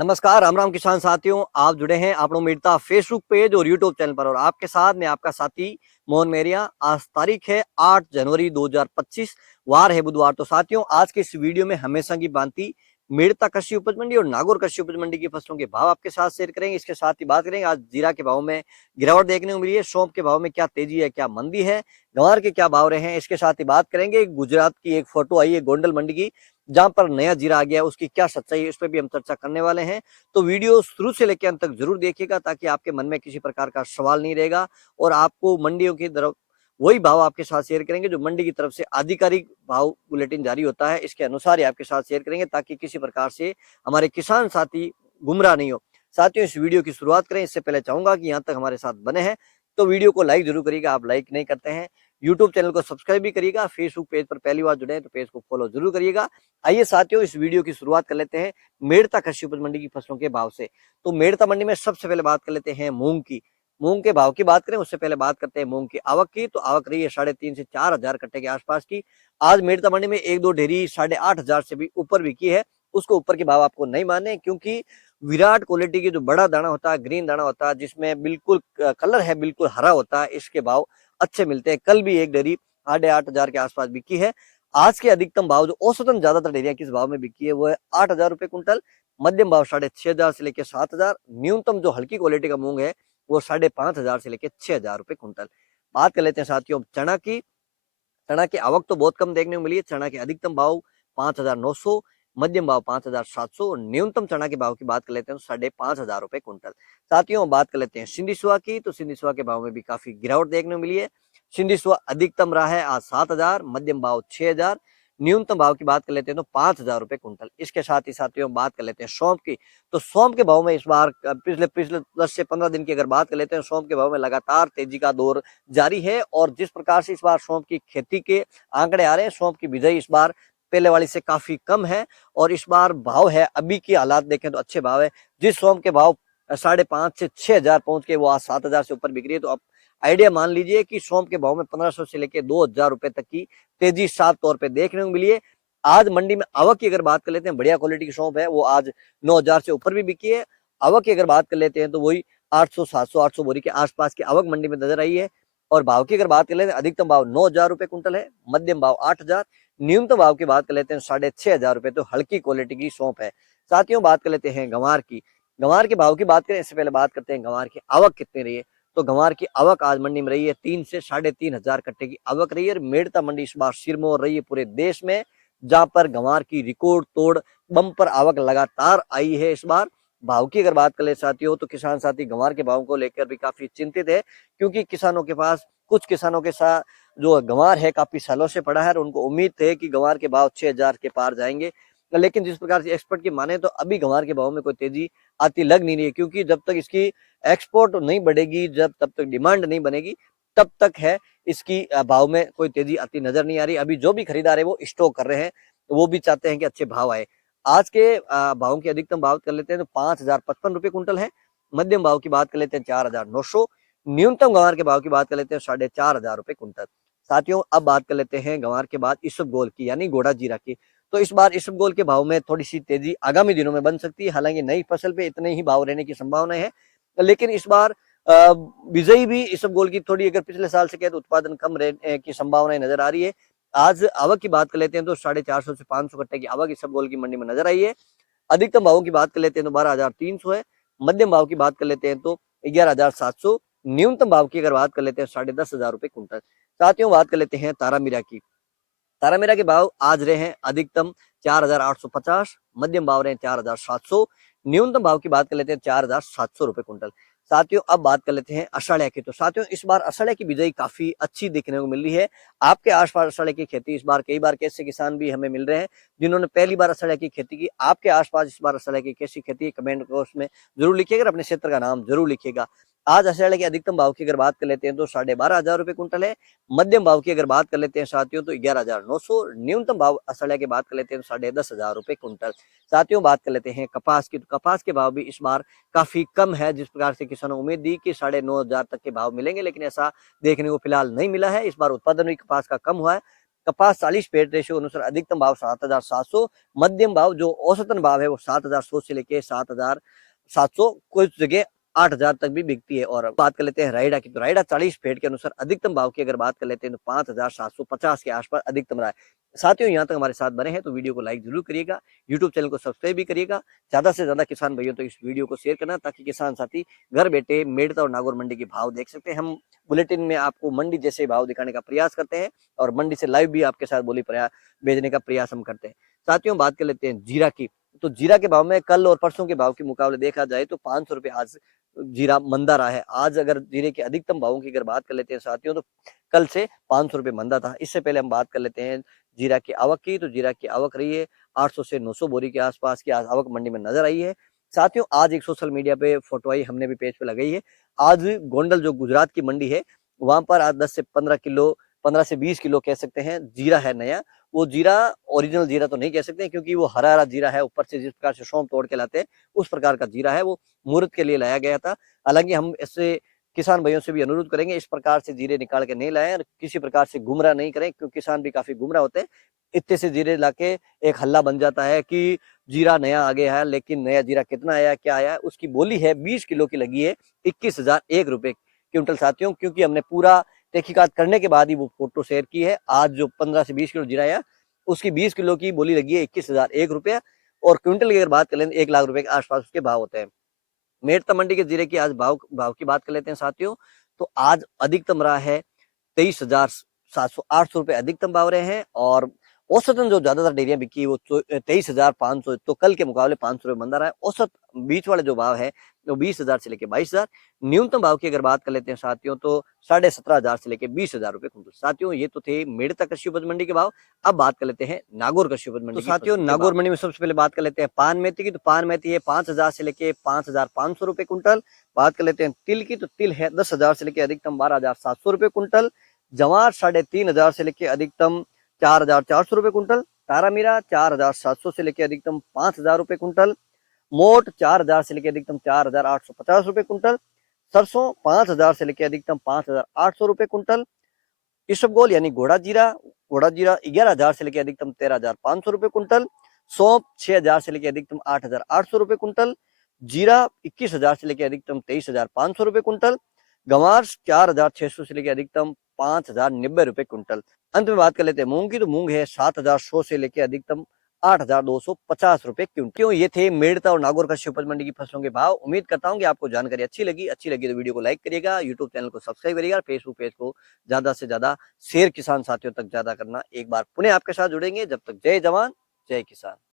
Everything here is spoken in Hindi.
नमस्कार, राम राम किसान साथियों। आप जुड़े हैं आपनो मिर्ता फेसबुक पेज और यूट्यूब चैनल पर और आपके साथ मैं आपका साथी मोहन मेरिया। आज तारीख है 8 जनवरी 2025, वार है बुधवार। तो साथियों, आज के इस वीडियो में हमेशा की भांति मिर्ता कृषि उपज मंडी और नागौर कृषि उपज मंडी की फसलों के भाव आपके साथ शेयर करेंगे। इसके साथ ही बात करेंगे आज जीरा के भाव में गिरावट देखने को मिली है, सौंफ के भाव में क्या तेजी है, क्या मंदी है, गंवार के क्या भाव रहे हैं। इसके साथ ही बात करेंगे गुजरात की एक फोटो आई है गोंडल मंडी की, जहां पर नया जीरा आ गया है, उसकी क्या सच्चाई है, इस पर भी हम चर्चा करने वाले हैं। तो वीडियो शुरू से लेकर अंत तक जरूर देखिएगा ताकि आपके मन में किसी प्रकार का सवाल नहीं रहेगा और आपको मंडियों की तरफ वही भाव आपके साथ शेयर करेंगे जो मंडी की तरफ से आधिकारिक भाव बुलेटिन जारी होता है, इसके अनुसार ही आपके साथ शेयर करेंगे ताकि किसी प्रकार से हमारे किसान साथी गुमराह नहीं हो। साथियों, इस वीडियो की शुरुआत करें इससे पहले चाहूंगा कि यहाँ तक हमारे साथ बने हैं तो वीडियो को लाइक जरूर करिएगा। आप लाइक नहीं करते हैं, यूट्यूब चैनल को सब्सक्राइब भी करिएगा, फेसबुक पेज पर पहली बार जुड़े हैं तो पेज को फॉलो जरूर करिएगा। आइए साथियों, इस वीडियो की शुरुआत कर लेते हैं मेड़ता कृषि उपज मंडी की फसलों के भाव से। तो मेड़ता मंडी में सबसे पहले बात कर लेते हैं मूंग की। मूंग के भाव की बात करें उससे पहले बात करते हैं मूंग की आवक की। तो आवक रही है 3.5 से 4 हजार कट्टे के आसपास की। आज मेड़ता मंडी में एक दो ढेरी 8.5 हजार से भी ऊपर बिकी है। उसको ऊपर के भाव आपको नहीं माने क्योंकि विराट क्वालिटी की जो बड़ा दाना होता है, ग्रीन दाना होता है, जिसमें बिल्कुल कलर है बिल्कुल हरा होता है, इसके भाव अच्छे मिलते हैं। कल भी एक ढेरी 8.5 हजार के आसपास बिकी है। आज के अधिकतम भाव जो औसतन ज्यादातर डेरिया किस भाव में बिकी है वो है 8 हजार रुपए कुंटल। मध्यम भाव 6.5 हजार से लेकर 7 हजार। न्यूनतम जो हल्की क्वालिटी का मूंग है वो 5.5 हजार से लेकर 6 हजार रुपए कुंटल। बात कर लेते हैं साथियों चना की। चना की आवक तो बहुत कम देखने को मिली है। चना के अधिकतम भाव 5,900, मध्यम भाव 5,700 और न्यूनतम चना के भाव की बात कर लेते हैं तो 5,500 रुपए कुंटल। साथियों, बात कर लेते हैं सिंधिसुआ की। तो सिंधिसुआ के भाव में भी काफी गिरावट देखने को मिली है। सिंधिसुआ अधिकतम रहा है आज 7 हजार, मध्यम भाव 6 हजार, न्यूनतम भाव की बात कर लेते हैं तो 5,000 रुपए कुंटल। इसके साथ ही साथियों बात कर लेते हैं सौंफ की। तो सौंफ के भाव में इस बार पिछले पिछले 10 से 15 दिन की अगर बात कर लेते हैं, सौंफ के भाव में लगातार तेजी का दौर जारी है। और जिस प्रकार से इस बार सौंफ की खेती के आंकड़े आ रहे हैं, सौंफ की बिजाई इस बार पहले वाली से काफी कम है और इस बार भाव है, अभी की हालात देखें तो अच्छे भाव है। जिस सौंफ के भाव 5.5 से 6 हजार पहुंच के वो आज 7 हजार से ऊपर बिक रही है। तो आप आइडिया मान लीजिए कि सौंफ के भाव में 1500 से लेकर 2,000 रुपए तक की तेजी साफ तौर पर देखने को मिली है। आज मंडी में आवक की अगर बात कर लेते हैं, बढ़िया क्वालिटी की सौंफ है वो आज 9 हजार से ऊपर भी बिकी है। आवक की अगर बात कर लेते हैं तो वही 800, 700, 800 बोरी के आसपास की आवक मंडी में नजर आई है। और भाव की अगर बात कर लेते हैं, अधिकतम भाव 9 हजार रुपए कुंटल है, मध्यम भाव 8 हजार, न्यूनतम भाव की बात कर लेते हैं 6,500 रुपए। तो हल्की क्वालिटी की सौंफ है। साथियों, बात कर लेते हैं गंवार की। गंवार के भाव की बात करें इससे पहले बात करते हैं गंवार की आवक कितनी रही है। तो गंवार की आवक आज मंडी में रही है 3 से 3,500 कट्टे की आवक रही है। और मेड़ता मंडी इस बार सिरमौर रही है पूरे देश में, जहां पर गंवार की रिकॉर्ड तोड़ बम्पर आवक लगातार आई है इस बार। भाव की अगर बात कर ले साथियों तो किसान साथी गंवार के भाव को लेकर भी काफी चिंतित है क्योंकि किसानों के पास, कुछ किसानों के साथ जो गंवार है काफी सालों से पड़ा है और उनको उम्मीद है कि गंवार के भाव 6 हजार के पार जाएंगे। लेकिन जिस प्रकार से एक्सपर्ट की माने तो अभी गंवार के भाव में कोई तेजी आती लग नहीं रही है क्योंकि जब तक इसकी एक्सपोर्ट नहीं बढ़ेगी, जब तब तक डिमांड नहीं बनेगी, तब तक है इसकी भाव में कोई तेजी आती नजर नहीं आ रही। अभी जो भी खरीदार है वो स्टॉक कर रहे हैं, तो वो भी चाहते हैं कि अच्छे भाव आए। आज के भावों की अधिकतम भाव कर लेते हैं तो 5,055 रुपए कुंटल है। मध्यम भाव की बात कर लेते हैं 4,900, न्यूनतम गंवार के भाव की बात कर लेते हैं 4,500 रुपए कुंटल। साथियों, अब बात कर लेते हैं गंवार के बाद इसबगोल की यानी घोड़ा जीरा की। तो इस बार इसबगोल के भाव में थोड़ी सी तेजी आगामी दिनों में बन सकती है। हालांकि नई फसल पे इतने ही भाव रहने की संभावना है, लेकिन इस बार बिजाई भी इसबगोल की थोड़ी, अगर पिछले साल से कहे तो उत्पादन कम रहने की संभावनाएं नजर आ रही है। आज आवक की बात कर लेते हैं तो 450 से 500 कट्टे की आवक इसबगोल की मंडी में नजर आई है। अधिकतम भावों की बात कर लेते हैं तो 12,300 है। मध्यम भाव की बात कर लेते हैं तो 11,700। न्यूनतम भाव की अगर बात कर लेते हैं 10,500 रुपए कुंटल। साथियों, बात कर लेते हैं तारामीरा की। तारामीरा के भाव आज रहे हैं अधिकतम 4,850, मध्यम भाव रहे हैं 4,700, न्यूनतम भाव की बात कर लेते हैं 4,700 रुपए कुंटल। साथियों, अब बात कर लेते हैं अषाढ़िया की। तो साथियों, इस बार अषाढ़िया की बिजाई काफी अच्छी देखने को मिल रही है। आपके आसपास अषाढ़िया की खेती इस बार, कई बार कैसे किसान भी हमें मिल रहे हैं जिन्होंने पहली बार अषाढ़िया की खेती की। आपके आसपास इस बार अषाढ़िया की कैसी खेती है, कमेंट बॉक्स में जरूर लिखिएगा, अपने क्षेत्र का नाम जरूर लिखिएगा। आज अषाढ़िया के अधिकतम भाव की अगर बात कर लेते हैं तो 12,500 रुपए कुंटल है। मध्यम भाव की अगर बात कर लेते हैं साथियों तो 11,900, न्यूनतम भाव अषाढ़िया की बात कर लेते हैं तो 10,500 रुपए कुंटल। साथियों, बात कर लेते हैं कपास की। तो कपास के भाव भी इस बार काफी कम है। जिस प्रकार से किसानों ने उम्मीद दी कि 9,500 तक के भाव मिलेंगे, लेकिन ऐसा देखने को फिलहाल नहीं मिला है। इस बार उत्पादन भी कपास का कम हुआ है। कपास 40 रेशियो अनुसार अधिकतम भाव 7,700, मध्यम भाव जो औसतन भाव है वो 7,100 से लेके 7,700, कुछ जगह 8,000 तक भी बिकती है। और बात कर लेते हैं रायडा की, तो रायडा 40 फीट के अनुसार अधिकतम भाव की अगर बात कर लेते हैं तो 5,750 के आसपास अधिकतम रहा है। साथियों, यहाँ तक हमारे साथ बने हैं तो वीडियो को लाइक जरूर करिएगा, यूट्यूब चैनल को सब्सक्राइब भी करिएगा, ज्यादा से ज्यादा किसान भाइयों तो इस वीडियो को शेयर करना, ताकि किसान साथी घर बैठे मेड़ता और नागौर मंडी के भाव देख सकते हैं। हम बुलेटिन में आपको मंडी जैसे भाव दिखाने का प्रयास करते हैं और मंडी से लाइव भी आपके साथ बोली भेजने का प्रयास हम करते हैं। साथियों, बात कर लेते हैं जीरा की, तो जीरा के भाव में कल और परसों के भाव के मुकाबले देखा जाए तो 500 रुपये आज जीरा मंदा रहा है। आज अगर जीरे के अधिकतम भावों की अगर बात कर लेते हैं साथियों, तो कल से 500 रुपये मंदा था। इससे पहले हम बात कर लेते हैं जीरा की आवक की, तो जीरा की आवक रही है 800 से 900 बोरी के आसपास की आज आवक मंडी में नजर आई है। साथियों, आज एक सोशल मीडिया पे फोटो आई, हमने भी पेज पे लगाई है। आज गोंडल जो गुजरात की मंडी है, वहां पर आज 10 से 15 किलो, 15 से 20 किलो कह सकते हैं जीरा है नया। वो जीरा ओरिजिनल जीरा तो नहीं कह सकते क्योंकि वो हरा हरा जीरा है, ऊपर से जिस प्रकार से सौंफ तोड़ के लाते हैं उस प्रकार का जीरा है, वो मुहूर्त के लिए लाया गया था। हालांकि हम इससे किसान भाइयों से भी अनुरोध करेंगे इस प्रकार से जीरे निकाल के नहीं लाएं और किसी प्रकार से गुमराह नहीं करें, क्योंकि किसान भी काफी गुमराह होते हैं। इतने से जीरे लाके एक हल्ला बन जाता है कि जीरा नया आ गया है, लेकिन नया जीरा कितना आया क्या आया, उसकी बोली है 20 किलो की लगी है 21,001 रुपए क्विंटल। साथियों, क्योंकि हमने पूरा तहकीकात करने के बाद ही वो फोटो शेयर की है। आज जो 15 से 20 किलो जीरा आया उसकी 20 किलो की बोली लगी है 21,001 रुपया, और क्विंटल की अगर बात कर लें 1 लाख रुपए के आसपास उसके भाव होते हैं। मेड़ता मंडी के जीरे की आज भाव भाव की बात कर लेते हैं साथियों, तो आज अधिकतम रहा है 23,700-800 रुपए अधिकतम भाव रहे हैं, और औसतन जो ज्यादातर डेयरियां बिकी वो 23,500, तो कल के मुकाबले 500 रुपए मंदा रहा है। औसत बीच वाले जो भाव है वो 20,000 से लेके 22,000। न्यूनतम भाव की अगर बात कर लेते हैं साथियों, तो 17,500 से लेके 20,000 रुपए कुंटल। साथियों, ये तो थे मेड़ता कृषि उपज मंडी के भाव। अब बात कर लेते हैं नागौर कृषि उपज मंडी। तो साथियों, नागौर मंडी में सबसे पहले बात कर लेते हैं पान मेथी की, तो पान मेथी है 5,000 से लेके 5,500 रुपए कुंटल। बात कर लेते हैं तिल की, तो तिल है 10,000 से लेके अधिकतम 12,700 रुपए कुंटल। जवार 3,500 से लेके अधिकतम 4,400 रुपए कुंटल। तारामीरा 4,700 से लेके अधिकतम 5,000 रुपए कुंटल। मोट 4,000 से लेके अधिकतम 4,850 रुपए कुंटल। सरसों 5,000 से लेके अधिकतम 5,800 रुपए कुंटल। इसबगोल यानी घोड़ा जीरा 11,000 से लेके अधिकतम 13,500 रुपए कुंटल। सौंफ 6,000 से लेके अधिकतम 8,800 रुपए कुंटल। जीरा 21,000 से लेके अधिकतम 23,500 रुपए कुंटल। गंवार 4,600 से लेके अधिकतम 5,090 रुपए कुंटल। अंत में बात कर लेते हैं मूंग की, तो मूंग है 7,100 से लेके अधिकतम 8,250 रुपए क्विंटल। क्यों, ये थे मेड़ता और नागौर कृषि उपज मंडी की फसलों के भाव। उम्मीद करता हूं कि आपको जानकारी अच्छी लगी तो वीडियो को लाइक करिएगा, यूट्यूब चैनल को सब्सक्राइब करिएगा, फेसबुक पेज को ज्यादा से ज्यादा शेयर किसान साथियों तक ज्यादा करना। एक बार पुनः आपके साथ जुड़ेंगे, जब तक जय जवान जय किसान।